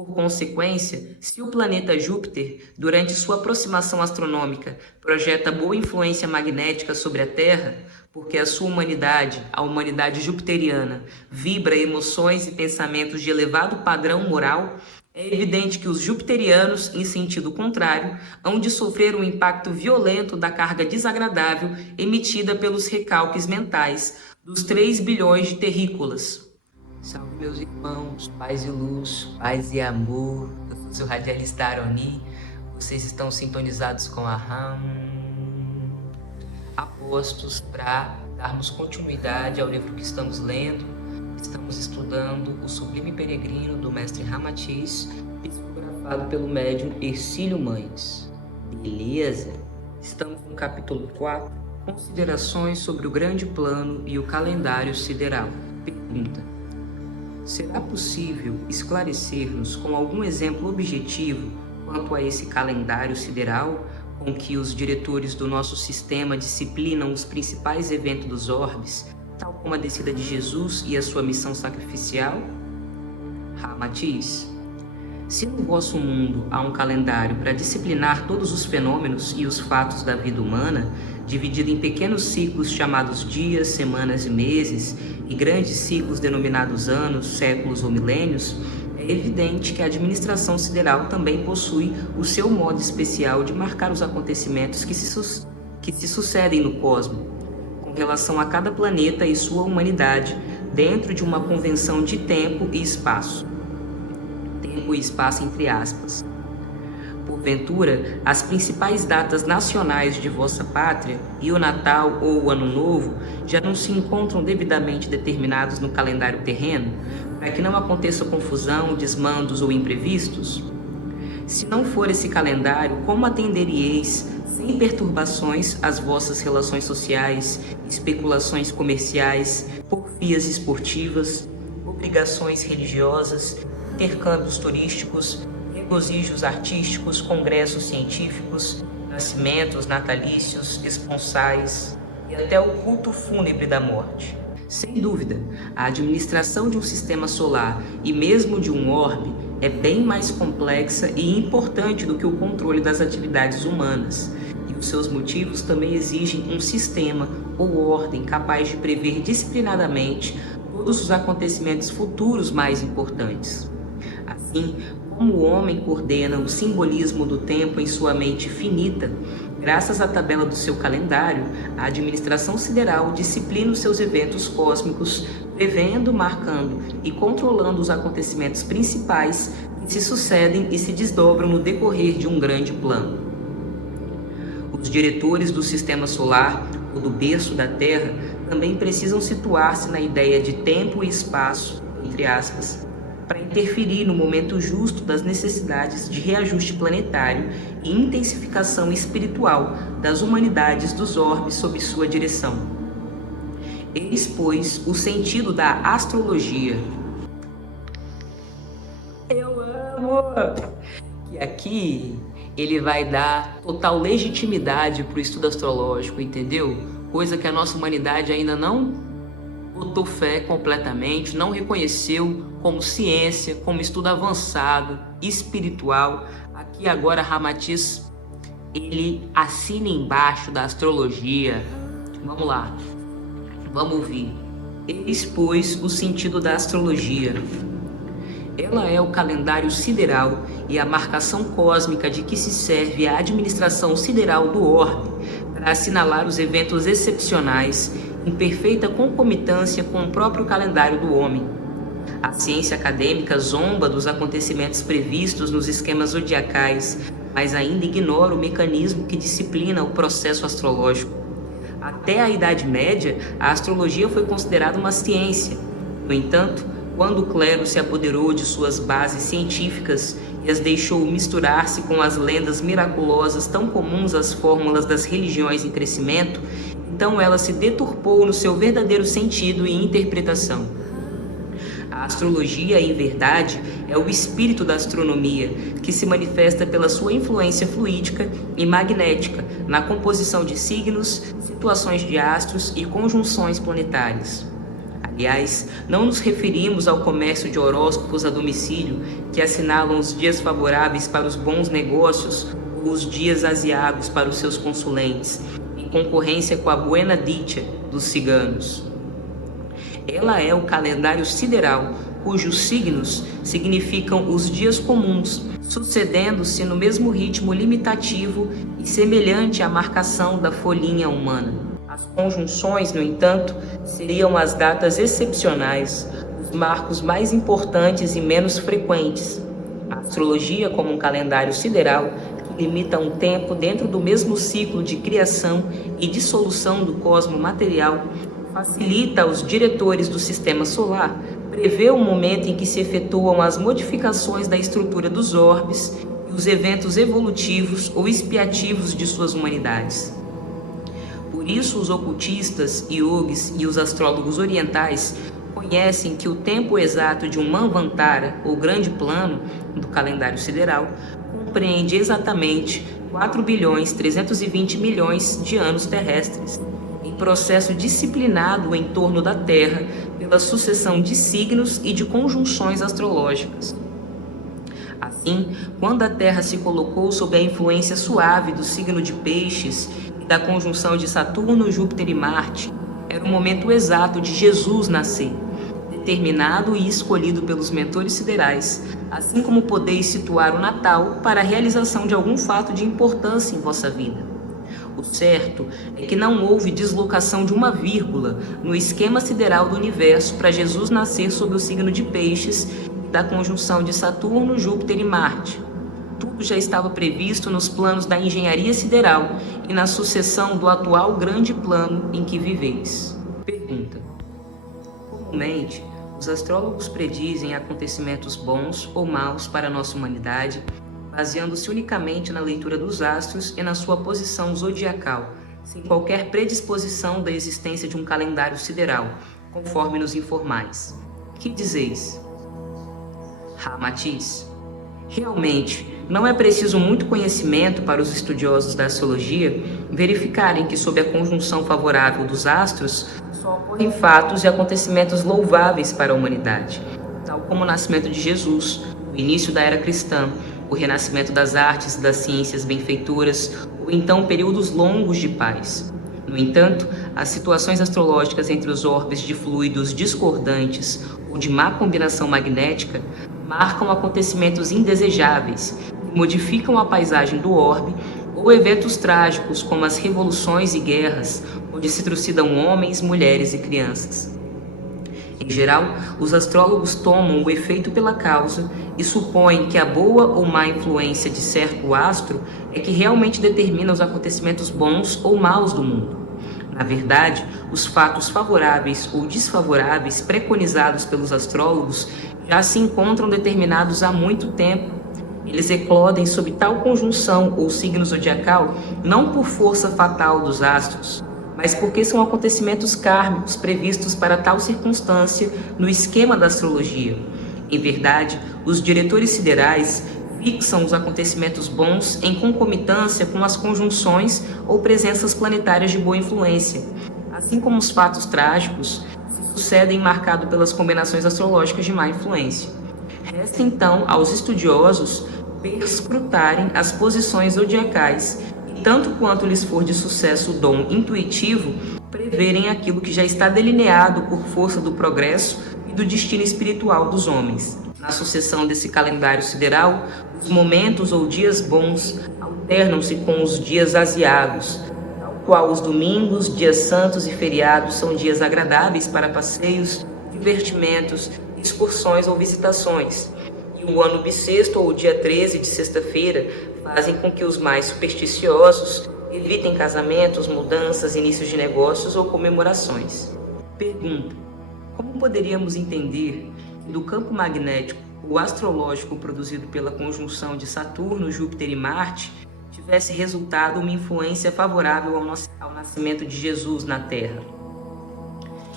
Por consequência, se o planeta Júpiter, durante sua aproximação astronômica, projeta boa influência magnética sobre a Terra, porque a sua humanidade, a humanidade jupiteriana, vibra emoções e pensamentos de elevado padrão moral, é evidente que os jupiterianos, em sentido contrário, hão de sofrer um impacto violento da carga desagradável emitida pelos recalques mentais dos 3 bilhões de terrícolas. Salve, meus irmãos, paz e luz, paz e amor. Eu sou seu radialista Aroni. Vocês estão sintonizados com a RAM. Apostos para darmos continuidade ao livro que estamos lendo. Estamos estudando O Sublime Peregrino, do mestre Ramatiz, psicografado pelo médium Hercílio Mães. Beleza? Estamos no capítulo 4, Considerações sobre o Grande Plano e o Calendário Sideral. Pergunta: será possível esclarecer-nos com algum exemplo objetivo quanto a esse calendário sideral com que os diretores do nosso sistema disciplinam os principais eventos dos orbes, tal como a descida de Jesus e a sua missão sacrificial? Ramatiz: se no vosso mundo há um calendário para disciplinar todos os fenômenos e os fatos da vida humana, dividido em pequenos ciclos chamados dias, semanas e meses, e grandes ciclos denominados anos, séculos ou milênios, é evidente que a administração sideral também possui o seu modo especial de marcar os acontecimentos que se sucedem no cosmos, com relação a cada planeta e sua humanidade, dentro de uma convenção de tempo e espaço. Tempo e espaço entre aspas. Porventura, as principais datas nacionais de vossa pátria, e o Natal ou o Ano Novo, já não se encontram devidamente determinados no calendário terreno, para que não aconteça confusão, desmandos ou imprevistos? Se não for esse calendário, como atenderíeis, sem perturbações, as vossas relações sociais, especulações comerciais, porfias esportivas, obrigações religiosas, intercâmbios turísticos, regozijos artísticos, congressos científicos, nascimentos natalícios, esponsais e até o culto fúnebre da morte? Sem dúvida, a administração de um sistema solar e mesmo de um orbe é bem mais complexa e importante do que o controle das atividades humanas, e os seus motivos também exigem um sistema ou ordem capaz de prever disciplinadamente todos os acontecimentos futuros mais importantes. Assim, como o homem coordena o simbolismo do tempo em sua mente finita, graças à tabela do seu calendário, a administração sideral disciplina os seus eventos cósmicos, prevendo, marcando e controlando os acontecimentos principais que se sucedem e se desdobram no decorrer de um grande plano. Os diretores do sistema solar, ou do berço da Terra, também precisam situar-se na ideia de tempo e espaço, entre aspas, para interferir no momento justo das necessidades de reajuste planetário e intensificação espiritual das humanidades dos orbes sob sua direção. Eis, pois, o sentido da astrologia. Eu amo! Que aqui ele vai dar total legitimidade para o estudo astrológico, entendeu? Coisa que a nossa humanidade ainda não botou fé completamente, não reconheceu como ciência, como estudo avançado, espiritual. Aqui agora Ramatiz, ele assina embaixo da astrologia. Vamos lá, vamos ouvir. Eis, pois, o sentido da astrologia. Ela é o calendário sideral e a marcação cósmica de que se serve a administração sideral do orbe para assinalar os eventos excepcionais em perfeita concomitância com o próprio calendário do homem. A ciência acadêmica zomba dos acontecimentos previstos nos esquemas zodiacais, mas ainda ignora o mecanismo que disciplina o processo astrológico. Até a Idade Média, a astrologia foi considerada uma ciência. No entanto, quando o clero se apoderou de suas bases científicas e as deixou misturar-se com as lendas miraculosas tão comuns às fórmulas das religiões em crescimento, então ela se deturpou no seu verdadeiro sentido e interpretação. A astrologia, em verdade, é o espírito da astronomia, que se manifesta pela sua influência fluídica e magnética na composição de signos, situações de astros e conjunções planetárias. Aliás, não nos referimos ao comércio de horóscopos a domicílio, que assinalam os dias favoráveis para os bons negócios ou os dias aziagos para os seus consulentes, em concorrência com a Buena Dicha dos ciganos. Ela é o calendário sideral, cujos signos significam os dias comuns, sucedendo-se no mesmo ritmo limitativo e semelhante à marcação da folhinha humana. As conjunções, no entanto, seriam as datas excepcionais, os marcos mais importantes e menos frequentes. A astrologia, como um calendário sideral, que limita um tempo dentro do mesmo ciclo de criação e dissolução do cosmo material, facilita aos diretores do sistema solar prever o momento em que se efetuam as modificações da estrutura dos orbes e os eventos evolutivos ou expiativos de suas humanidades. Por isso, os ocultistas, yogis e os astrólogos orientais conhecem que o tempo exato de um Manvantara, ou grande plano, do calendário sideral, compreende exatamente 4.320 bilhões de anos terrestres, em processo disciplinado em torno da Terra pela sucessão de signos e de conjunções astrológicas. Assim, quando a Terra se colocou sob a influência suave do signo de Peixes e da conjunção de Saturno, Júpiter e Marte, era o momento exato de Jesus nascer, determinado e escolhido pelos mentores siderais, assim como podeis situar o Natal para a realização de algum fato de importância em vossa vida. O certo é que não houve deslocação de uma vírgula no esquema sideral do universo para Jesus nascer sob o signo de Peixes e da conjunção de Saturno, Júpiter e Marte. Tudo já estava previsto nos planos da engenharia sideral e na sucessão do atual grande plano em que viveis. Pergunta: comumente, os astrólogos predizem acontecimentos bons ou maus para a nossa humanidade, baseando-se unicamente na leitura dos astros e na sua posição zodiacal, sem qualquer predisposição da existência de um calendário sideral, conforme nos informais. Que dizeis? Ramatiz: realmente, não é preciso muito conhecimento para os estudiosos da astrologia verificarem que, sob a conjunção favorável dos astros, só ocorrem fatos e acontecimentos louváveis para a humanidade, tal como o nascimento de Jesus, o início da era cristã, o renascimento das artes e das ciências benfeitoras, ou então períodos longos de paz. No entanto, as situações astrológicas entre os orbes de fluidos discordantes ou de má combinação magnética marcam acontecimentos indesejáveis, que modificam a paisagem do orbe, ou eventos trágicos como as revoluções e guerras, onde se trucidam homens, mulheres e crianças. Em geral, os astrólogos tomam o efeito pela causa e supõem que a boa ou má influência de certo astro é que realmente determina os acontecimentos bons ou maus do mundo. Na verdade, os fatos favoráveis ou desfavoráveis preconizados pelos astrólogos já se encontram determinados há muito tempo. Eles eclodem sob tal conjunção ou signo zodiacal não por força fatal dos astros, mas porque são acontecimentos kármicos previstos para tal circunstância no esquema da astrologia. Em verdade, os diretores siderais fixam os acontecimentos bons em concomitância com as conjunções ou presenças planetárias de boa influência, assim como os fatos trágicos se sucedem marcados pelas combinações astrológicas de má influência. Resta então aos estudiosos perscrutarem as posições zodiacais e, tanto quanto lhes for de sucesso o dom intuitivo, preverem aquilo que já está delineado por força do progresso e do destino espiritual dos homens. Na sucessão desse calendário sideral, os momentos ou dias bons alternam-se com os dias aziagos, tal qual os domingos, dias santos e feriados são dias agradáveis para passeios, divertimentos, excursões ou visitações. E o ano bissexto ou o dia 13 de sexta-feira fazem com que os mais supersticiosos evitem casamentos, mudanças, inícios de negócios ou comemorações. Pergunta: como poderíamos entender que do campo magnético ou astrológico produzido pela conjunção de Saturno, Júpiter e Marte tivesse resultado uma influência favorável ao nascimento de Jesus na Terra?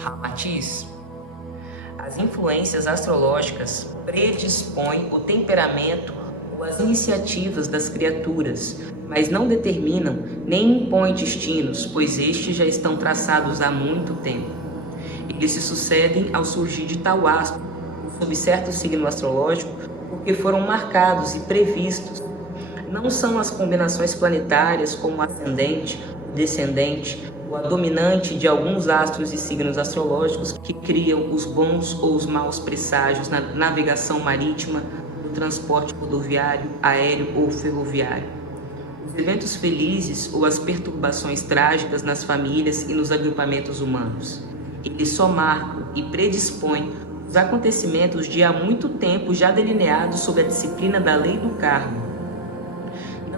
Ramatiz: as influências astrológicas predispõem o temperamento ou as iniciativas das criaturas, mas não determinam nem impõem destinos, pois estes já estão traçados há muito tempo. Eles se sucedem ao surgir de tal astro, sob certo signo astrológico, porque foram marcados e previstos. Não são as combinações planetárias como o ascendente, o descendente, ou a dominante de alguns astros e signos astrológicos que criam os bons ou os maus presságios na navegação marítima, no transporte rodoviário, aéreo ou ferroviário. Os eventos felizes ou as perturbações trágicas nas famílias e nos agrupamentos humanos. Eles só marcam e predispõem os acontecimentos de há muito tempo já delineados sob a disciplina da lei do karma.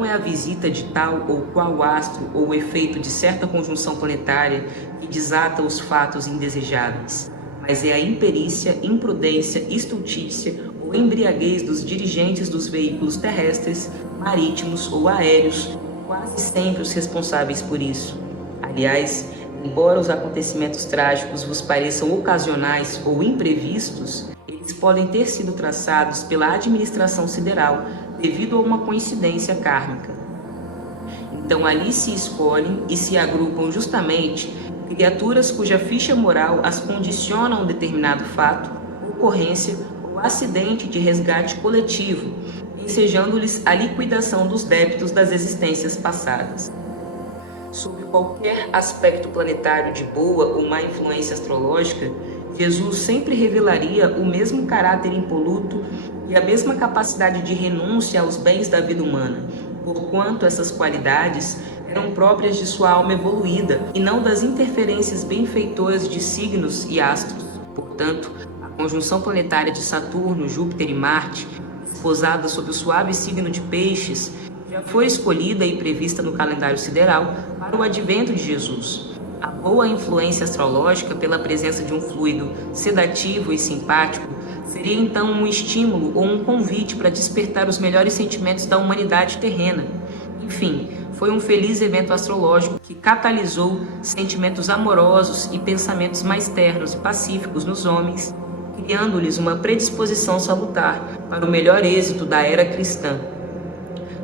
Não é a visita de tal ou qual astro ou o efeito de certa conjunção planetária que desata os fatos indesejáveis, mas é a imperícia, imprudência, estultícia ou embriaguez dos dirigentes dos veículos terrestres, marítimos ou aéreos, quase sempre os responsáveis por isso. Aliás, embora os acontecimentos trágicos vos pareçam ocasionais ou imprevistos, eles podem ter sido traçados pela administração sideral devido a uma coincidência kármica. Então ali se escolhem e se agrupam justamente criaturas cuja ficha moral as condiciona a um determinado fato, ocorrência ou acidente de resgate coletivo, ensejando-lhes a liquidação dos débitos das existências passadas. Sob qualquer aspecto planetário de boa ou má influência astrológica, Jesus sempre revelaria o mesmo caráter impoluto e a mesma capacidade de renúncia aos bens da vida humana, porquanto essas qualidades eram próprias de sua alma evoluída e não das interferências benfeitoras de signos e astros. Portanto, a conjunção planetária de Saturno, Júpiter e Marte, posada sob o suave signo de Peixes, já foi escolhida e prevista no calendário sideral para o advento de Jesus. A boa influência astrológica pela presença de um fluido sedativo e simpático seria então um estímulo ou um convite para despertar os melhores sentimentos da humanidade terrena. Enfim, foi um feliz evento astrológico que catalisou sentimentos amorosos e pensamentos mais ternos e pacíficos nos homens, criando-lhes uma predisposição salutar para o melhor êxito da era cristã.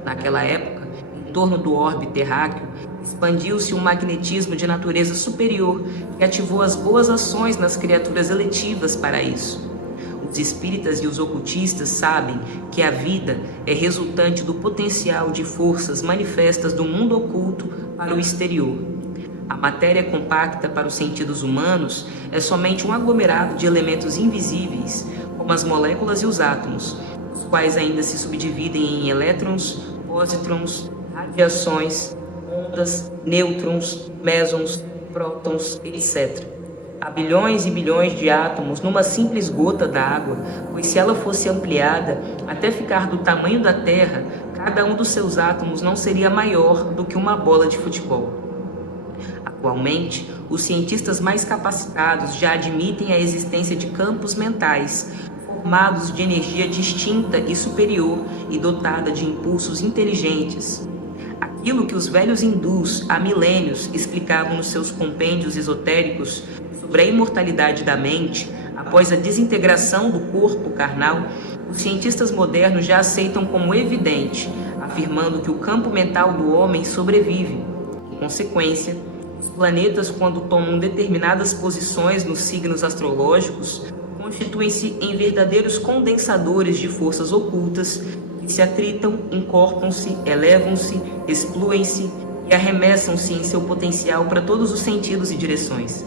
Naquela época, em torno do orbe terráqueo, expandiu-se um magnetismo de natureza superior que ativou as boas ações nas criaturas eletivas para isso. Os espíritas e os ocultistas sabem que a vida é resultante do potencial de forças manifestas do mundo oculto para o exterior. A matéria compacta para os sentidos humanos é somente um aglomerado de elementos invisíveis, como as moléculas e os átomos, os quais ainda se subdividem em elétrons, pósitrons, radiações, ondas, nêutrons, mesons, prótons, etc. Há bilhões e bilhões de átomos numa simples gota d'água, pois se ela fosse ampliada até ficar do tamanho da Terra, cada um dos seus átomos não seria maior do que uma bola de futebol. Atualmente, os cientistas mais capacitados já admitem a existência de campos mentais, formados de energia distinta e superior e dotada de impulsos inteligentes. Aquilo que os velhos hindus há milênios explicavam nos seus compêndios esotéricos sobre a imortalidade da mente após a desintegração do corpo carnal, os cientistas modernos já aceitam como evidente, afirmando que o campo mental do homem sobrevive. Em consequência, os planetas, quando tomam determinadas posições nos signos astrológicos, constituem-se em verdadeiros condensadores de forças ocultas que se atritam, incorporam-se, elevam-se, expluem-se e arremessam-se em seu potencial para todos os sentidos e direções.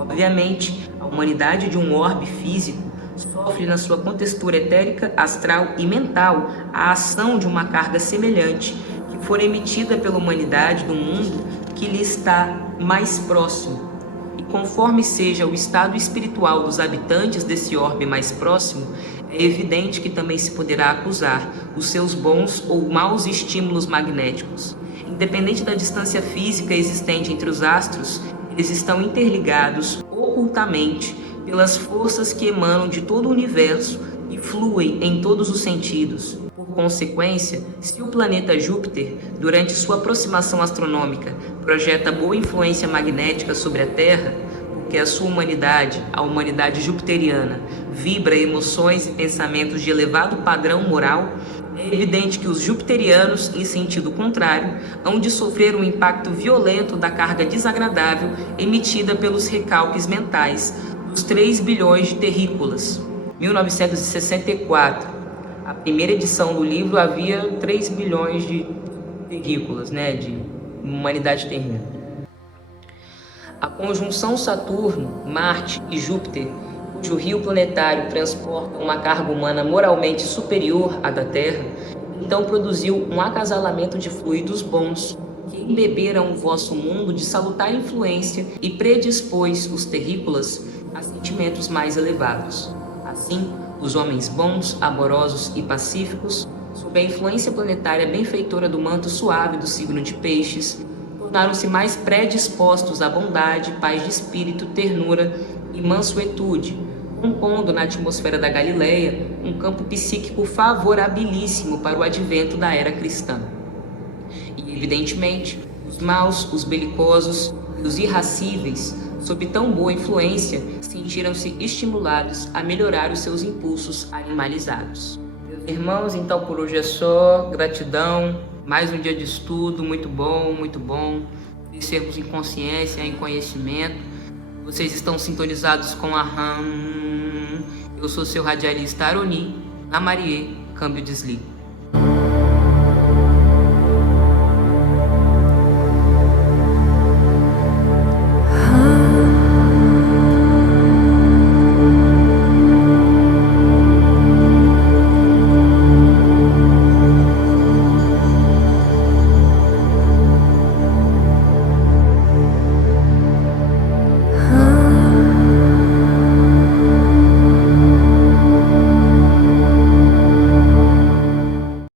Obviamente, a humanidade de um orbe físico sofre na sua contextura etérica, astral e mental a ação de uma carga semelhante que for emitida pela humanidade do mundo que lhe está mais próximo. E conforme seja o estado espiritual dos habitantes desse orbe mais próximo, é evidente que também se poderá acusar os seus bons ou maus estímulos magnéticos. Independente da distância física existente entre os astros, eles estão interligados ocultamente pelas forças que emanam de todo o universo e fluem em todos os sentidos. Por consequência, se o planeta Júpiter, durante sua aproximação astronômica, projeta boa influência magnética sobre a Terra, porque a sua humanidade, a humanidade jupiteriana, vibra emoções e pensamentos de elevado padrão moral, É evidente que os jupiterianos, em sentido contrário, hão de sofrer um impacto violento da carga desagradável emitida pelos recalques mentais dos 3 bilhões de terrícolas. 1964. A primeira edição do livro havia 3 bilhões de terrícolas, de humanidade terrena. A conjunção Saturno, Marte e Júpiter, cujo rio planetário transporta uma carga humana moralmente superior à da Terra, então produziu um acasalamento de fluidos bons, que embeberam o vosso mundo de salutar influência e predispôs os terrícolas a sentimentos mais elevados. Assim, os homens bons, amorosos e pacíficos, sob a influência planetária benfeitora do manto suave do signo de Peixes, tornaram-se mais predispostos à bondade, paz de espírito, ternura e mansuetude, compondo na atmosfera da Galileia um campo psíquico favorabilíssimo para o advento da era cristã. E, evidentemente, os maus, os belicosos e os irracíveis, sob tão boa influência, sentiram-se estimulados a melhorar os seus impulsos animalizados. Meus irmãos, então por hoje é só. Gratidão. Mais um dia de estudo, muito bom, muito bom. Crescermos em consciência, em conhecimento. Vocês estão sintonizados com a RAM. Eu sou seu radialista Aroni, na Marie, câmbio desligo.